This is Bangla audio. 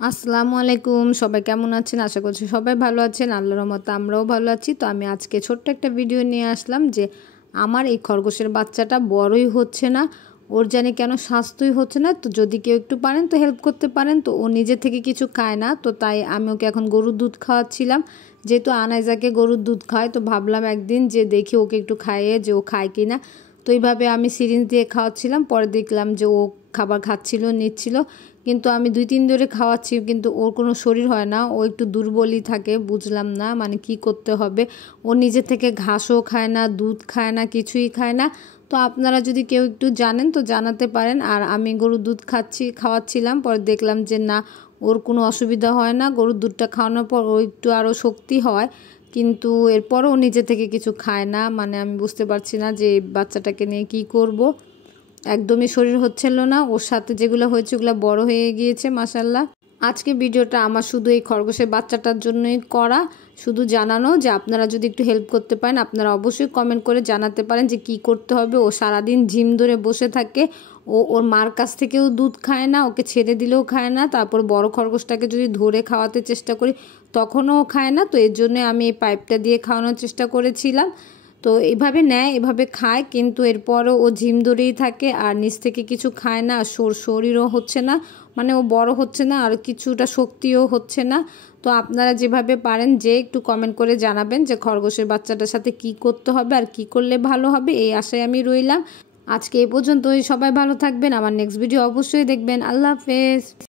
আসসালামু আলাইকুম, সবাই কেমন আছেন? আশা করছি সবাই ভালো আছেন। আল্লাহর রহমতে আমরাও ভালো আছি। তো আমি আজকে ছোট্ট একটা ভিডিও নিয়ে আসলাম যে আমার এই খরগোশের বাচ্চাটা বড়ই হচ্ছে না, ওর জানি কেন স্বাস্থ্যই হচ্ছে না। তো যদি কেউ একটু পারেন তো হেল্প করতে পারেন। তো ও নিজে থেকে কিছু খায় না, তো তাই আমি ওকে এখন গরুর দুধ খাওয়াচ্ছিলাম। যেহেতু আনাইজাকে গরুর দুধ খায়, তো ভাবলাম একদিন যে দেখি ওকে একটু খাইয়ে যে ও খায় কি না। তো এইভাবে আমি সিরিঞ্জ দিয়ে খাওয়াচ্ছিলাম, পরে দেখলাম যে ও খাবার খাচ্ছিল, নিচ্ছিল। কিন্তু আমি 2-3 ধরে খাওয়াচ্ছি, কিন্তু ওর কোনো শরীর হয় না, ও একটু দুর্বলই থাকে। বুঝলাম না মানে কি করতে হবে। ও নিজে থেকে ঘাসও খায় না, দুধ খায় না, কিছুই খায় না। তো আপনারা যদি কেউ একটু জানেন তো জানাতে পারেন। আর আমি গরুর দুধ খাওয়াচ্ছিলাম, পরে দেখলাম যে না, ওর কোনো অসুবিধা হয় না। গরুর দুধটা খাওয়ানোর পর ও একটু আরও শক্তি হয়, কিন্তু এরপরও ও নিজে থেকে কিছু খায় না। মানে আমি বুঝতে পারছি না যে এই বাচ্চাটাকে নিয়ে কি করব। একদমই শরীর হচ্ছিল না, ওর সাথে যেগুলো হয়েছে ওগুলো বড় হয়ে গিয়েছে মাশাল্লাহ। আজকে ভিডিওটা আমার শুধু এই খরগোশের বাচ্চাটার জন্যই করা, শুধু জানানো যে আপনারা যদি একটু হেল্প করতে পারেন আপনারা অবশ্যই কমেন্ট করে জানাতে পারেন যে কি করতে হবে। ও সারাদিন ঝিম ধরে বসে থাকে, ওর মার কাছ থেকেও দুধ খায় না, ওকে ছেড়ে দিলেও খায় না। তারপর বড় খরগোশটাকে যদি ধরে খাওয়াতে চেষ্টা করি তখনও খায় না। তো এর জন্য আমি এই পাইপটা দিয়ে খাওয়ানোর চেষ্টা করেছিলাম। তো এইভাবে নেয়, এভাবে খায়, কিন্তু এরপরও ও ঝিম ধরেই থাকে আর নিচ থেকে কিছু খায় না। শরীরও হচ্ছে না, মানে ও বড় হচ্ছে না আর কিছুটা শক্তিও হচ্ছে না। তো আপনারা যেভাবে পারেন যে একটু কমেন্ট করে জানাবেন যে খরগোশের বাচ্চাটার সাথে কি করতে হবে আর কি করলে ভালো হবে, এই আশায় আমি রইলাম। আজকে এই পর্যন্তই, সবাই ভালো থাকবেন। আমার নেক্সট ভিডিও অবশ্যই দেখবেন। আল্লাহ হাফেজ।